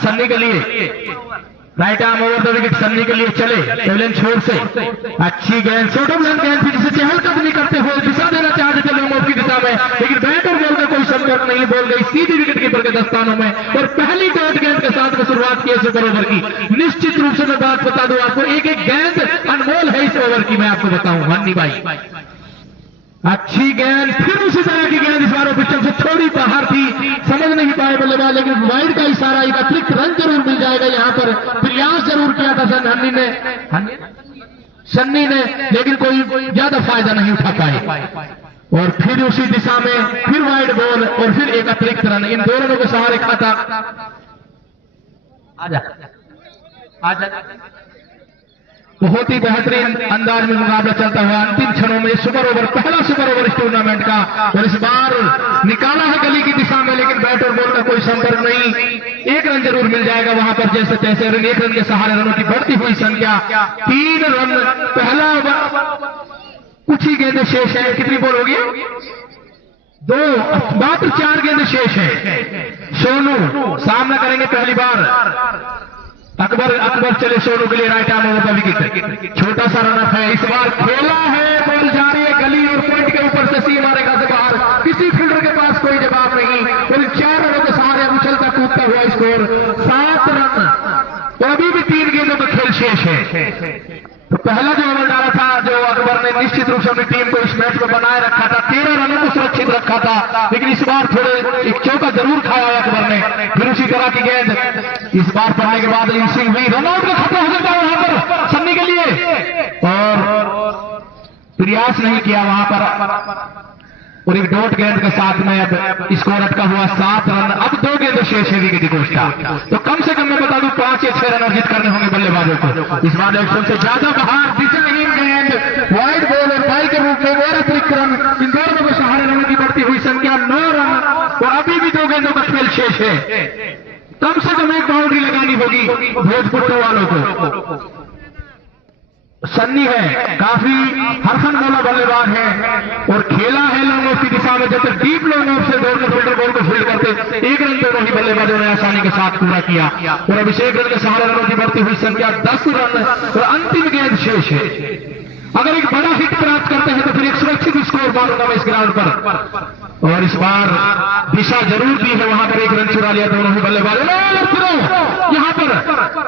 सन्नी के लिए right arm over the wicket, Sunny के लिए चले चैलेंज छोड़ से अच्छी गेंद शॉर्ट ऑफ लेंथ गेंद थी जिसे चहलकदमी करते हुए दिशा देना चाहते थे लोगों की दिशा में, लेकिन बैट और बॉल का कोई संपर्क नहीं, बॉल गई सीधी विकेट कीपर के दस्तानों में और पहली डॉट गेंद के साथ में शुरुआत की सुपर ओवर की। निश्चित रूप से मैं बात बता दूं आपको, एक एक गेंद अनमोल है इस ओवर की, मैं आपको बताऊं हन्नी भाई। अच्छी गेंद, फिर उसी तरह की गेंद इस बार पिस्टन से थोड़ी बाहर थी, समझ नहीं पाए बल्लेबाज, लेकिन वाइड का इशारा, एक अतिरिक्त रन जरूर मिल जाएगा यहाँ पर, प्रयास जरूर किया था सन्नी ने, लेकिन कोई ज्यादा फायदा नहीं उठा पाए। और फिर उसी दिशा में फिर वाइड बॉल और फिर एक अतिरिक्त रन, इन दोनों के सहारे खाता। आजा बहुत ही बेहतरीन अंदाज में मुकाबला चलता हुआ अंतिम क्षणों में सुपर ओवर, पहला सुपर ओवर इस टूर्नामेंट का, और इस बार निकाला है गली की दिशा में, लेकिन बैट और बॉल का कोई संपर्क नहीं। एक रन जरूर मिल जाएगा वहां पर जैसे तैसे, एक रन के सहारे रनों की बढ़ती हुई संख्या 3 रन। पहला ओवर, कुछ ही गेंदें शेष है, कितनी बॉल होगी? 2, मात्र 4 गेंदें शेष है। सोनू सामना करेंगे पहली बार, अकबर चले सोनू के लिए राइट आर्म ओवर विकेट, छोटा सा रनअप है, इस बार खेला है, बॉल जा रही है गली और पॉइंट के ऊपर से सीमा रेखा से बाहर, किसी फील्डर के पास कोई जवाब नहीं, और 4 रनों के सहारे उछलता कूदता हुआ स्कोर 7 रन, और अभी भी 3 गेंदों का खेल शेष है। तो पहला जो ओवर डाला था, जो अकबर ने निश्चित रूप से अपनी टीम को इस मैच में बनाए रखा था, 13 रनों को सुरक्षित रखा था, लेकिन इस बार थोड़े एक चौका जरूर खाया है अकबर ने। फिर उसी तरह की गेंद इस बार पढ़ाई के बाद स्विंग हुई, रनआउट का खतरा हो सकता है वहां पर सन्नी के लिए, और प्रयास नहीं किया वहां पर, और एक डॉट गेंद के साथ में अब स्कोर अटका हुआ 7 रन। अब 2 गेंद शेष है विकेट कोच का, तो कम से कम मैं बता दूं 5 या 6 रन अर्जित करने होंगे बल्लेबाजों को। इस बार 100 से ज्यादा बाहर दिशाहीन गेंद, वाइड बॉल और बाई के रूप में और अतिरिक्त रन, इन दोनों के सहारे रनों की बढ़ती हुई संख्या 9 रन, और अभी भी 2 गेंदों का खेल शेष है। कम से कम एक बाउंड्री लगानी होगी भोजपुर वालों को। सन्नी है, काफी हरफन बोला बल्लेबाज है, और खेला है लॉन्ग ऑफ की दिशा में, जब तक डीप लॉन्ग ऑफ से दौड़कर फील्डर बॉल को फील्ड करते 1 रन दोनों ही बल्लेबाजों ने आसानी के साथ पूरा किया, और अभिषेक रन के सहारे रनों की बढ़ती हुई संख्या 10 रन, और अंतिम गेंद शेष है। अगर एक बड़ा हिट प्राप्त करते हैं तो फिर एक सुरक्षित स्कोर मानूंगा मैं इस ग्राउंड पर, और इस बार दिशा जरूर दी है, वहां पर 1 रन चुरा लिया दोनों ही बल्लेबाजों ने। यहां पर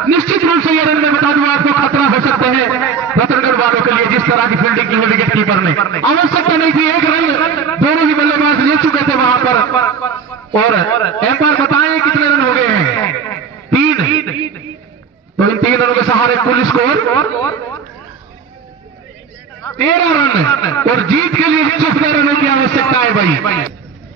निश्चित रूप से ये रन मैं बता दूं आपको खतरा हो सकते हैं रतनगढ़ वालों के लिए, जिस तरह की फील्डिंग की है विकेट कीपर ने, आवश्यकता नहीं थी, 1 रन दोनों ही बल्लेबाज ले चुके थे वहां पर, और एम्पायर बताएं कितने रन हो गए हैं? 3, तो इन 3 रनों के सहारे कुल स्कोर 13 रन, और जीत के लिए 14 रनों की आवश्यकता है भाई।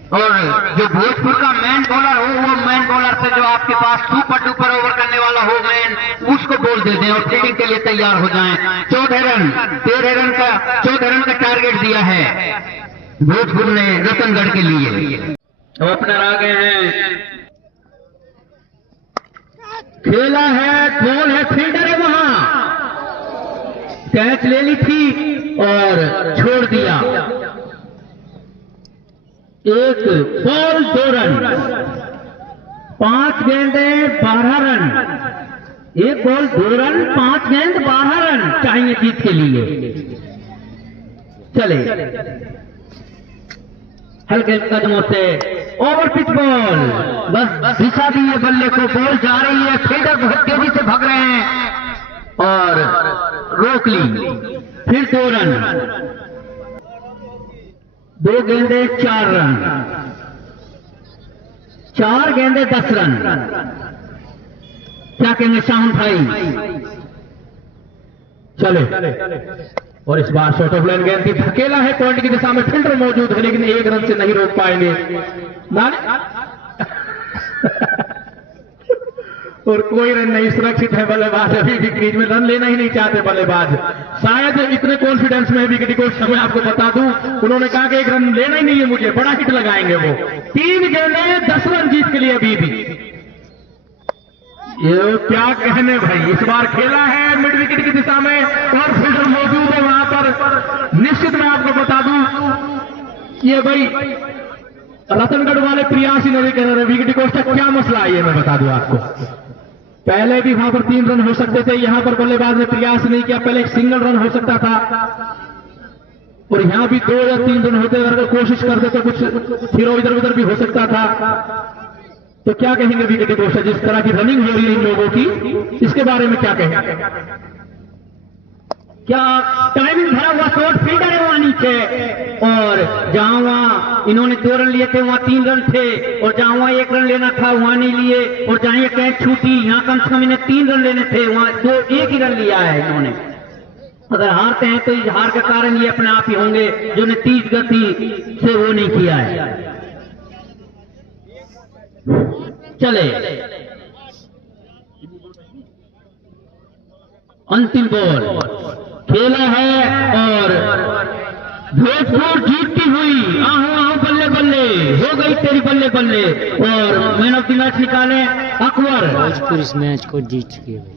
और जो भोजपुर का मैन बॉलर हो, वो मैन बॉलर से जो आपके पास सुपर डुपर ओवर करने वाला हो मैन, उसको बोल दे दें और फील्डिंग के लिए तैयार हो जाएं। 14 रन, 13 रन का टारगेट दिया है भोजपुर ने रतनगढ़ के लिए। ओपनर आ गए हैं, खेला है, बॉल है, फील्डर है वहां, कैच ले ली थी और छोड़ दिया। 1 बॉल 2 रन, 5 गेंदें 12 रन, 1 बॉल 2 रन, 5 गेंद 12 रन चाहिए जीत के लिए। चले हल्के कदमों से ओवर पिच बॉल, बस दिशा दी है बल्ले को, बॉल जा रही है, फील्डर बहुत तेजी से भाग रहे हैं और रोक ली। फिर 2 रन, 2 गेंदे 4 रन, 4 गेंदे 10 रन। क्या कहेंगे शाहन भाई? चले, और इस बार शॉर्ट ऑफ लाइन गेंद थी, धकेला है पॉइंट की दिशा में, फील्डर मौजूद है लेकिन 1 रन से नहीं रोक पाएंगे और कोई रन नहीं, सुरक्षित है बल्लेबाज, अभी भी क्रीज में रन लेना ही नहीं चाहते बल्लेबाज, शायद इतने कॉन्फिडेंस में भी विकेट कोच मैं आपको बता दूं, उन्होंने कहा कि 1 रन लेना ही नहीं है मुझे, बड़ा हिट लगाएंगे वो। 3 गेंदें 10 रन जीत के लिए अभी भी, ये क्या कहने भाई। इस बार खेला है मिड विकेट की दिशा में और फील्डर मौजूद है वहां पर, निश्चित मैं आपको बता दूं ये भाई रतनगढ़ वाले प्रयासी नदी किनारे विकेट डिकोस्टा क्या मसला है ये मैं बता दूं आपको। पहले भी वहां पर 3 रन हो सकते थे, यहां पर बल्लेबाज ने प्रयास नहीं किया, पहले एक सिंगल रन हो सकता था और यहां भी 2 या 3 रन होते, अगर कोशिश करते तो कुछ फिर इधर उधर भी हो सकता था। तो क्या कहेंगे विकेट डिकोस्टा, जिस तरह की रनिंग हो रही है इन लोगों की, इसके बारे में क्या कहेंगे? क्या टाइमिंग भरा हुआ शॉर्ट फील्डर है वहां नीचे, और जहां वहां इन्होंने 2 रन लिए थे वहां 3 रन थे, और जहां वहां 1 रन लेना था वहां नहीं लिए, और जहां ये कैच छूटी यहां कम से कम इन्हें 3 रन लेने थे, वहां 1 ही रन लिया है इन्होंने। अगर हारते हैं तो इस हार का कारण ये अपने आप ही होंगे जो ने तेज गति से वो नहीं किया है। चले अंतिम बॉल खेला है और भोजपुर जीतती हुई आहू बल्ले बल्ले हो गई तेरी बल्ले बल्ले, और मैन ऑफ द मैच निकाले अकबर। भोजपुर इस मैच को जीत चुकी है।